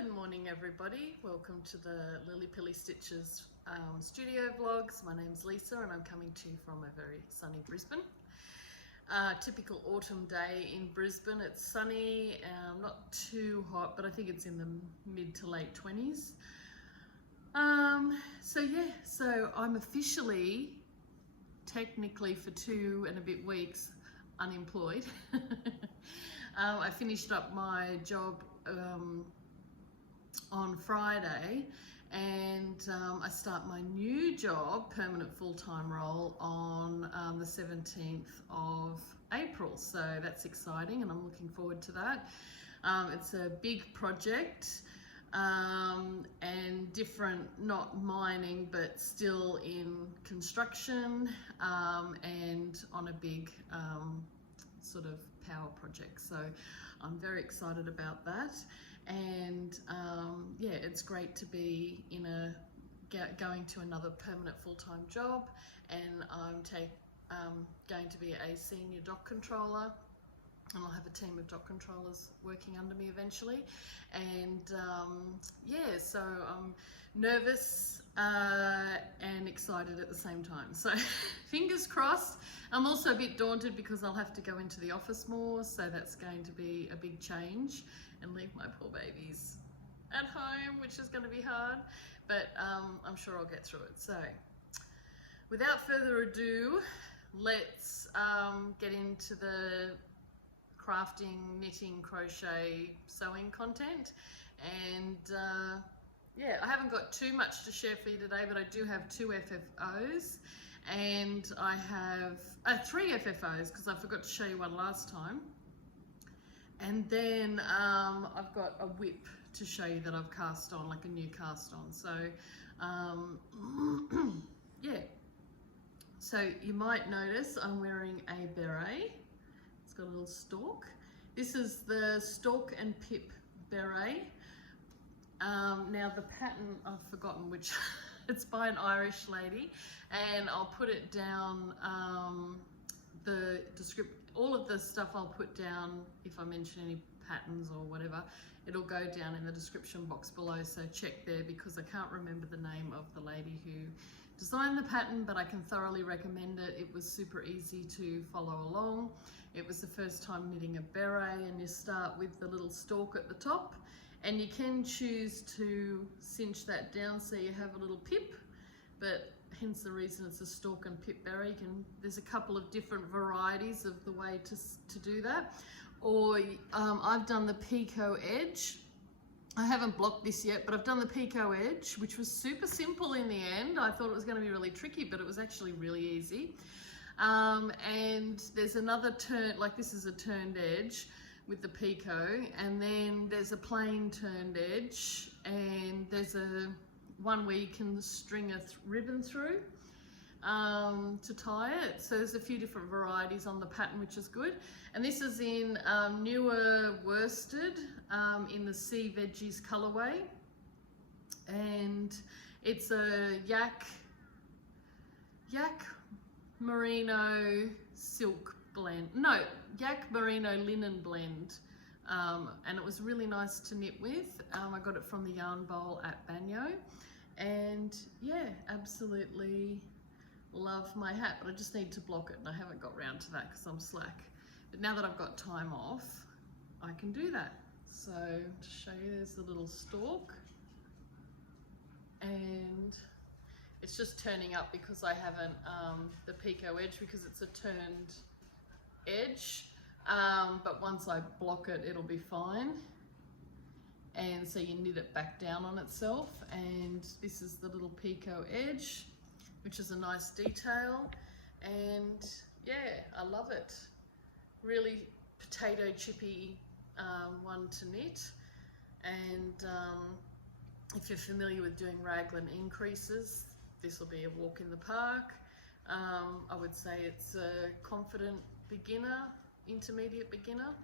Good morning everybody, welcome to the Lily Pilly Stitches studio vlogs. My name's Lisa and I'm coming to you from a very sunny Brisbane. Typical autumn day in Brisbane. It's sunny, not too hot, but I think it's in the mid to late 20s. So I'm officially, technically for 2 and a bit weeks, unemployed. I finished up my job on Friday, and I start my new job, permanent full-time role, on the 17th of April. So that's exciting and I'm looking forward to that. It's a big project and different, not mining, but still in construction and on a big sort of power project. So I'm very excited about that. And yeah, it's great to be in going to another permanent full-time job, and I'm going to be a senior dock controller, and I'll have a team of dock controllers working under me eventually. And yeah, so I'm nervous and excited at the same time. So fingers crossed. I'm also a bit daunted because I'll have to go into the office more, so that's going to be a big change, and leave my poor babies at home, which is going to be hard, but I'm sure I'll get through it. So without further ado, let's get into the crafting, knitting, crochet, sewing content. And yeah, I haven't got too much to share for you today, but I do have 2 FFOs, and I have 3 FFOs because I forgot to show you one last time. And then I've got a whip to show you that I've cast on, like a new cast on. So yeah, so you might notice I'm wearing a beret. It's got a little stalk. This is the Stalk and Pip Beret. Now the pattern, I've forgotten which, it's by an Irish lady, and I'll put it down, the description. All of the stuff I'll put down, if I mention any patterns or whatever, it'll go down in the description box below, so check there, because I can't remember the name of the lady who designed the pattern, but I can thoroughly recommend it. It was super easy to follow along. It was the first time knitting a beret, and you start with the little stalk at the top, and you can choose to cinch that down so you have a little pip, but hence the reason it's a Stalk and Pip Beret. There's a couple of different varieties of the way to do that. Or I've done the picot edge. I haven't blocked this yet, but I've done the picot edge, which was super simple in the end. I thought it was going to be really tricky, but it was actually really easy. And there's another turn, like this is a turned edge with the picot, and then there's a plain turned edge, and there's one where you can string a ribbon through to tie it. So there's a few different varieties on the pattern, which is good. And this is in newer worsted in the Sea Veggies colorway, and it's a yak merino silk blend, no, yak merino linen blend. And it was really nice to knit with. I got it from the yarn bowl at Banyo, and yeah, absolutely love my hat, but I just need to block it, and I haven't got round to that because I'm slack. But now that I've got time off, I can do that. So to show you, there's the little stalk, and it's just turning up because I haven't the picot edge, because it's a turned edge. But once I block it, it'll be fine. And so you knit it back down on itself, and this is the little picot edge, which is a nice detail. And yeah, I love it. Really potato chippy one to knit. And if you're familiar with doing raglan increases, this will be a walk in the park. I would say it's a confident beginner, intermediate beginner,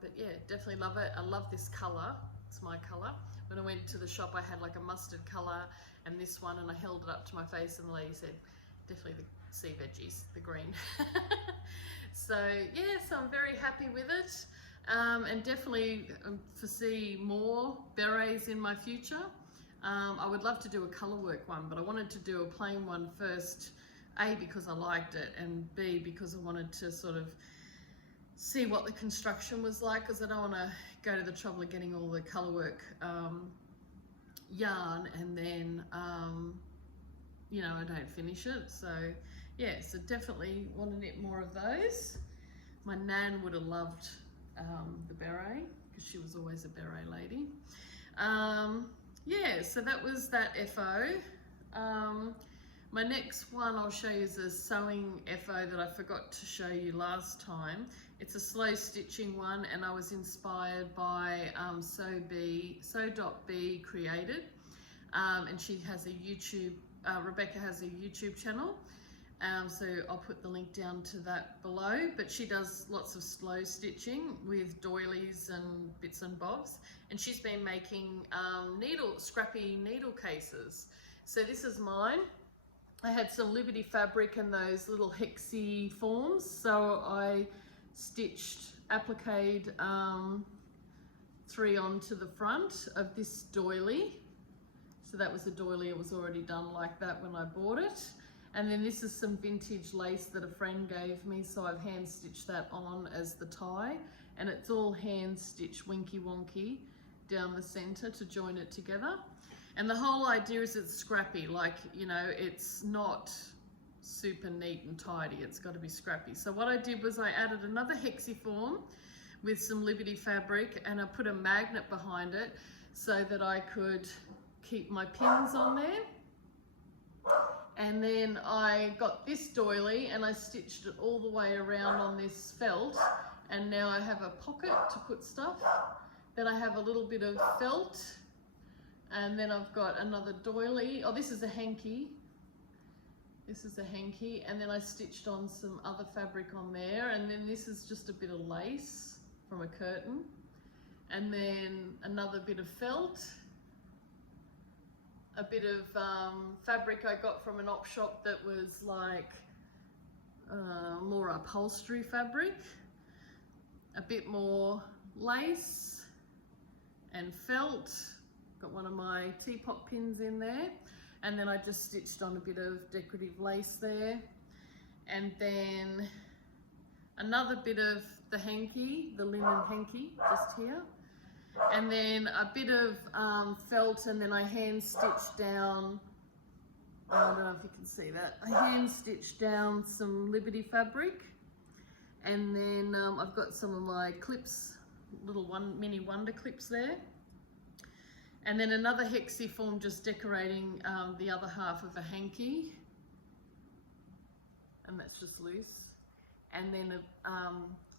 but yeah, definitely love it. I love this color, it's my color. When I went to the shop, I had like a mustard color and this one, and I held it up to my face, and the lady said, definitely the Sea Veggies, the green. So yeah, so I'm very happy with it. and definitely foresee more berets in my future. I would love to do a colour work one, but I wanted to do a plain one first, A, because I liked it, and B, because I wanted to sort of see what the construction was like, because I don't want to go to the trouble of getting all the colour work yarn and then you know, I don't finish it. So yeah, so definitely want to knit more of those. My nan would have loved the beret, because she was always a beret lady. Yeah, so that was that FO. My next one I'll show you is a sewing FO that I forgot to show you last time. It's a slow stitching one, and I was inspired by Sew.B Created, and she has a YouTube, Rebecca has a YouTube channel, so I'll put the link down to that below. But she does lots of slow stitching with doilies and bits and bobs, and she's been making scrappy needle cases. So this is mine. I had some Liberty fabric and those little hexy forms, so I stitched, appliqued 3 onto the front of this doily. So that was a doily, it was already done like that when I bought it. And then this is some vintage lace that a friend gave me, so I've hand stitched that on as the tie, and it's all hand stitched winky wonky down the center to join it together. And the whole idea is it's scrappy, like, you know, it's not super neat and tidy, it's got to be scrappy. So what I did was I added another hexiform with some Liberty fabric, and I put a magnet behind it so that I could keep my pins on there. And then I got this doily and I stitched it all the way around on this felt, and now I have a pocket to put stuff. Then I have a little bit of felt, and then I've got another doily. Oh, this is a hanky. This is a hanky, and then I stitched on some other fabric on there, and then this is just a bit of lace from a curtain, and then another bit of felt, a bit of fabric I got from an op shop that was like more upholstery fabric, a bit more lace and felt. Got one of my teapot pins in there, and then I just stitched on a bit of decorative lace there, and then another bit of the hanky, the linen hanky just here, and then a bit of felt, and then I hand stitched down, I don't know if you can see that, I hand stitched down some Liberty fabric, and then I've got some of my clips, little mini wonder clips there. And then another hexiform just decorating the other half of a hanky, and that's just loose. And then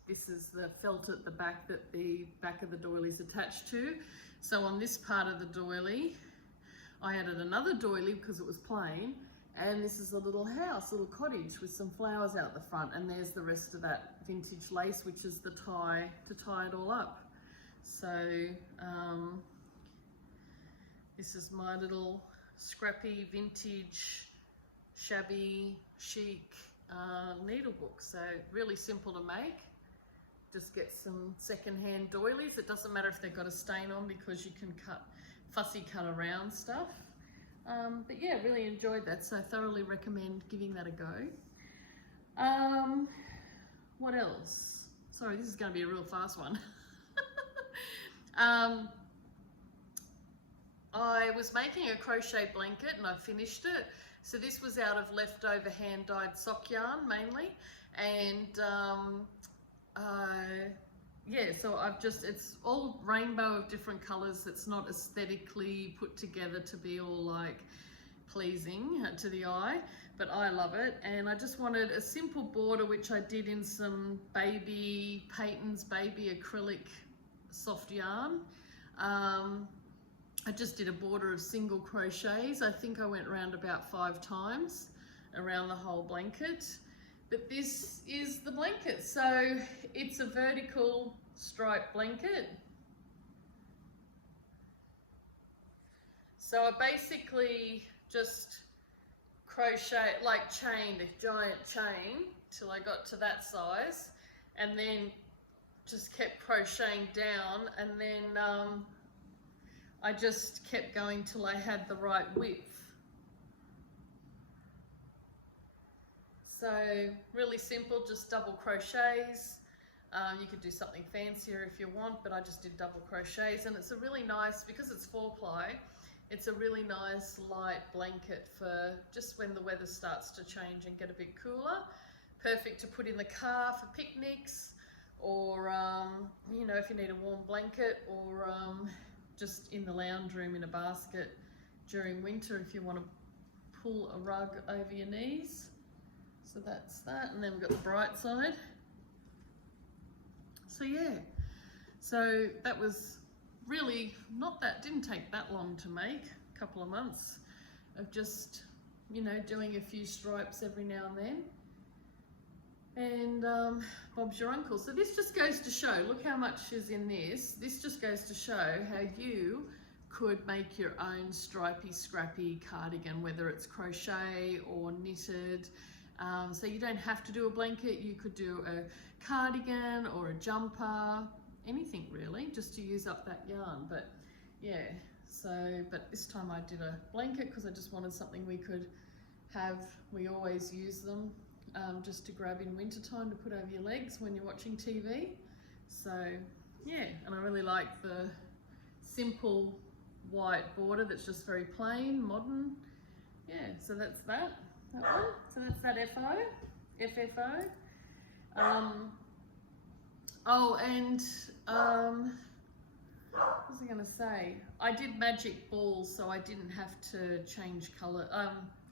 this is the felt at the back that the back of the doily is attached to. So on this part of the doily, I added another doily because it was plain, and this is a little house, little cottage with some flowers out the front, and there's the rest of that vintage lace, which is the tie to tie it all up. So this is my little scrappy, vintage, shabby, chic needle book. So really simple to make. Just get some secondhand doilies. It doesn't matter if they've got a stain on, because you can fussy cut around stuff. But yeah, really enjoyed that. So I thoroughly recommend giving that a go. What else? Sorry, this is going to be a real fast one. I was making a crochet blanket and I finished it. So this was out of leftover hand dyed sock yarn mainly, and yeah, so it's all rainbow of different colors. It's not aesthetically put together to be all like pleasing to the eye, but I love it. And I just wanted a simple border, which I did in some baby Peyton's baby acrylic soft yarn. I just did a border of single crochets. I think I went around about 5 times around the whole blanket. But this is the blanket. So it's a vertical striped blanket. So I basically just crochet, like chained a giant chain till I got to that size, and then just kept crocheting down, and then I just kept going till I had the right width. So really simple, just double crochets. You could do something fancier if you want, but I just did double crochets, and it's a really nice, because it's 4-ply, it's a really nice light blanket for just when the weather starts to change and get a bit cooler. Perfect to put in the car for picnics, or you know, if you need a warm blanket, or just in the lounge room in a basket during winter if you want to pull a rug over your knees. So that's that, and then we've got the bright side. So yeah, so that was really didn't take that long to make, a couple of months of just, you know, doing a few stripes every now and then. And Bob's your uncle. So this just goes to show, look how much is in this. This just goes to show how you could make your own stripy, scrappy cardigan, whether it's crochet or knitted. So you don't have to do a blanket, you could do a cardigan or a jumper, anything really, just to use up that yarn. But yeah, so, but this time I did a blanket because I just wanted something we could have, we always use them, just to grab in winter time to put over your legs when you're watching TV. So yeah, and I really like the simple white border that's just very plain, modern. Yeah, so that's that one. So that's that FFO. Oh, and what was I going to say? I did magic balls, so I didn't have to change colour,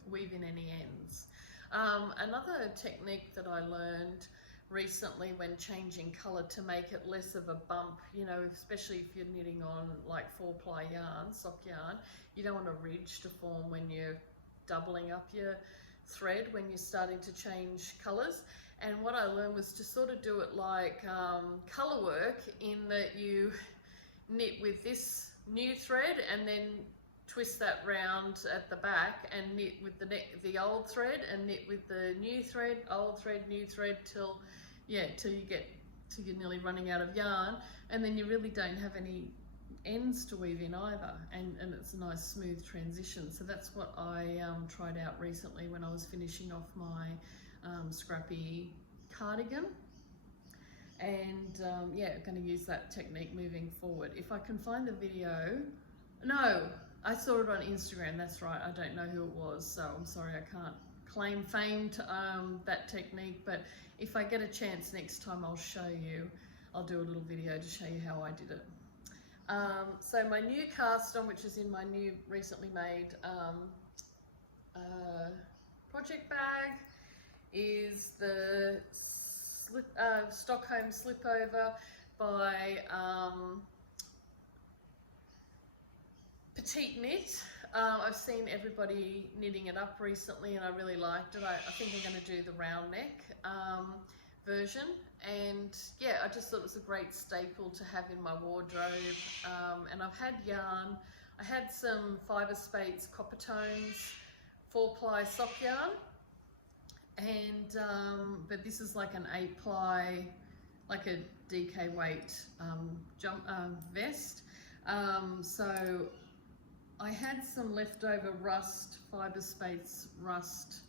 weave in any ends. Another technique that I learned recently when changing colour to make it less of a bump, you know, especially if you're knitting on like 4-ply yarn, sock yarn, you don't want a ridge to form when you're doubling up your thread when you're starting to change colours. And what I learned was to sort of do it like colour work, in that you knit with this new thread and then twist that round at the back and knit with the old thread, and knit with the new thread, old thread, new thread, till you get till you're nearly running out of yarn, and then you really don't have any ends to weave in either, and it's a nice smooth transition. So that's what I tried out recently when I was finishing off my scrappy cardigan, and yeah, I'm going to use that technique moving forward. If I can find the video, no, I saw it on Instagram, that's right, I don't know who it was, so I'm sorry I can't claim fame to that technique, but if I get a chance next time I'll show you, I'll do a little video to show you how I did it. So my new cast on, which is in my new recently made project bag, is the Stockholm Slipover by Petite Knit. I've seen everybody knitting it up recently and I really liked it. I think I'm going to do the round neck version, and yeah, I just thought it was a great staple to have in my wardrobe. And I've had yarn, I had some Fibre Spates Copper Tones 4-ply sock yarn, and but this is like an 8-ply, like a DK weight vest. So I had some leftover rust, Fibre Spates rust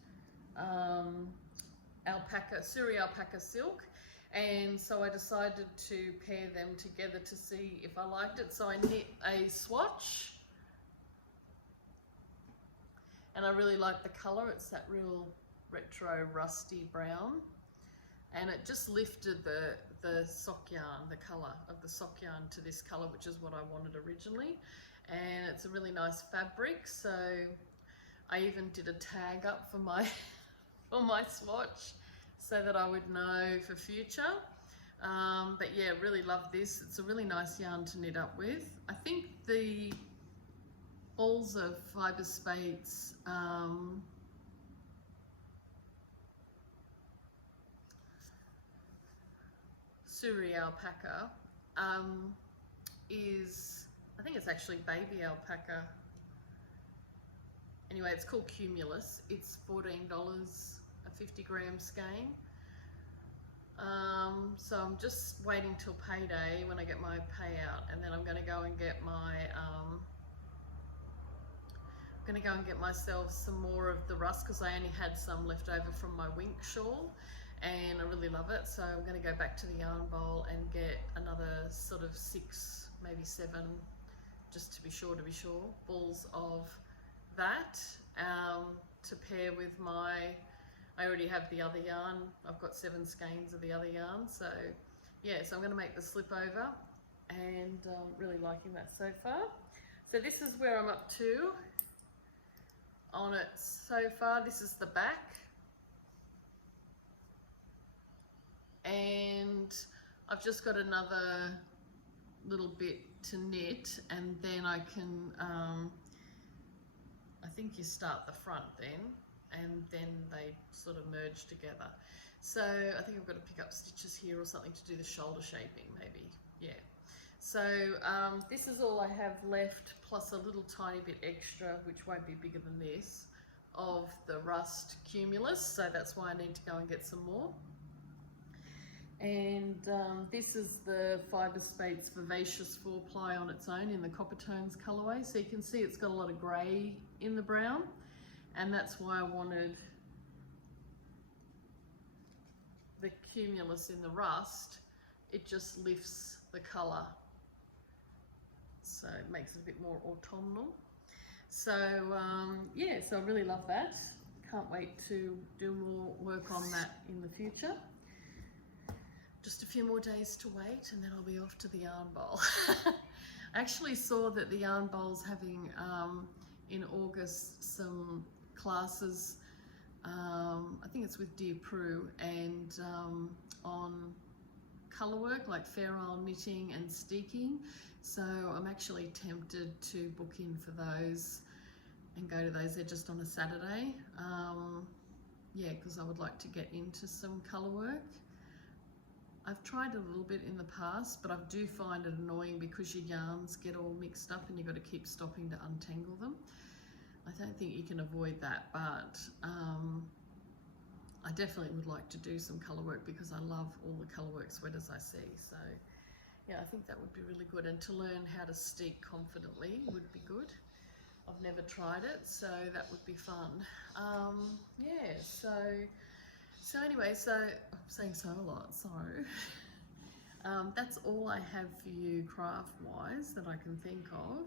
alpaca, Suri alpaca silk, and so I decided to pair them together to see if I liked it. So I knit a swatch, and I really like the colour. It's that real retro rusty brown, and it just lifted the sock yarn, the colour of the sock yarn to this colour, which is what I wanted originally. And it's a really nice fabric, so I even did a tag up for my for my swatch so that I would know for future. But yeah, really love this. It's a really nice yarn to knit up with. I think the balls of Fibre Spates Suri alpaca is, I think it's actually baby alpaca. Anyway, it's called Cumulus. It's $14 a 50 gram skein. So I'm just waiting till payday when I get my payout, and then I'm going to go and get my going to go and get myself some more of the rust, because I only had some left over from my wink shawl and I really love it. So I'm going to go back to the yarn bowl and get another sort of 6, maybe 7, just to be sure, balls of that to pair with my, I already have the other yarn. I've got 7 skeins of the other yarn. So yeah, so I'm going to make the slip over, and really liking that so far. So this is where I'm up to on it so far. This is the back, and I've just got another little bit to knit, and then I can I think you start the front then, and then they sort of merge together. So I think I've got to pick up stitches here or something to do the shoulder shaping maybe, yeah. So this is all I have left, plus a little tiny bit extra, which won't be bigger than this, of the rust cumulus, so that's why I need to go and get some more. And this is the Fibre Spates Vivacious 4-ply on its own in the Copper Tones colourway. So you can see it's got a lot of grey in the brown, and that's why I wanted the cumulus in the rust. It just lifts the colour, so it makes it a bit more autumnal. So yeah, so I really love that. Can't wait to do more work on that in the future. Just a few more days to wait, and then I'll be off to the yarn bowl. I actually saw that the yarn bowl's having in August some classes, I think it's with Dear Prue, and on colour work like Fair Isle knitting and steeking. So I'm actually tempted to book in for those and go to those. They're just on a Saturday. Yeah, because I would like to get into some colour work. I've tried a little bit in the past, but I do find it annoying because your yarns get all mixed up and you've got to keep stopping to untangle them. I don't think you can avoid that, but I definitely would like to do some colour work because I love all the colour work sweaters I see. So yeah, I think that would be really good, and to learn how to steek confidently would be good. I've never tried it, so that would be fun. Yeah, so anyway, so I'm saying so a lot, sorry. That's all I have for you craft-wise that I can think of.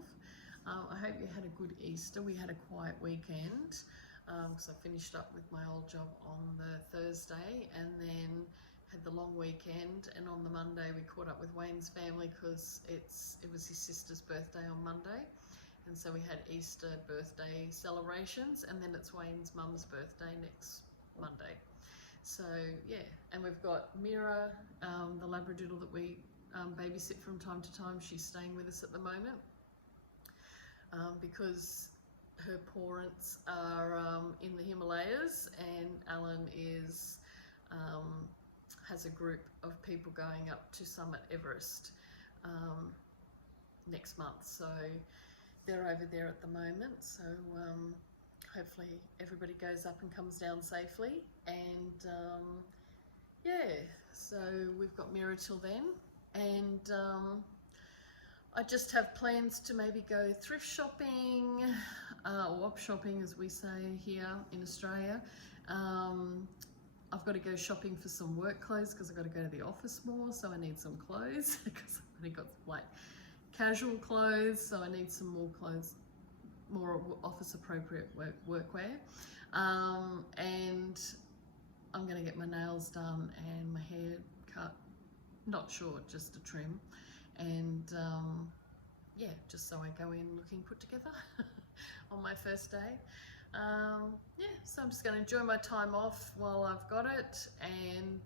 I hope you had a good Easter. We had a quiet weekend because I finished up with my old job on the Thursday and then had the long weekend, and on the Monday we caught up with Wayne's family because it was his sister's birthday on Monday, and so we had Easter birthday celebrations, and then it's Wayne's mum's birthday next Monday. So yeah, and we've got Mira, the Labradoodle that we babysit from time to time. She's staying with us at the moment because her parents are in the Himalayas, and Alan has a group of people going up to summit Everest next month. So they're over there at the moment. So hopefully everybody goes up and comes down safely, and yeah, so we've got Mira till then, and I just have plans to maybe go thrift shopping or op shopping as we say here in Australia. I've got to go shopping for some work clothes because I've got to go to the office more, so I need some clothes because I've only got like casual clothes, so I need some more clothes, more office appropriate workwear, and I'm going to get my nails done and my hair cut, not short, just a trim, and yeah, just so I go in looking put together on my first day. Yeah, so I'm just going to enjoy my time off while I've got it, and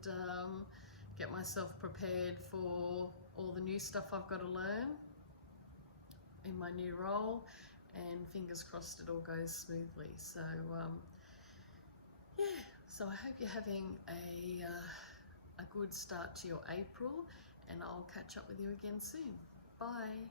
get myself prepared for all the new stuff I've got to learn in my new role, and fingers crossed it all goes smoothly. So yeah, so I hope you're having a good start to your April, and I'll catch up with you again soon. Bye.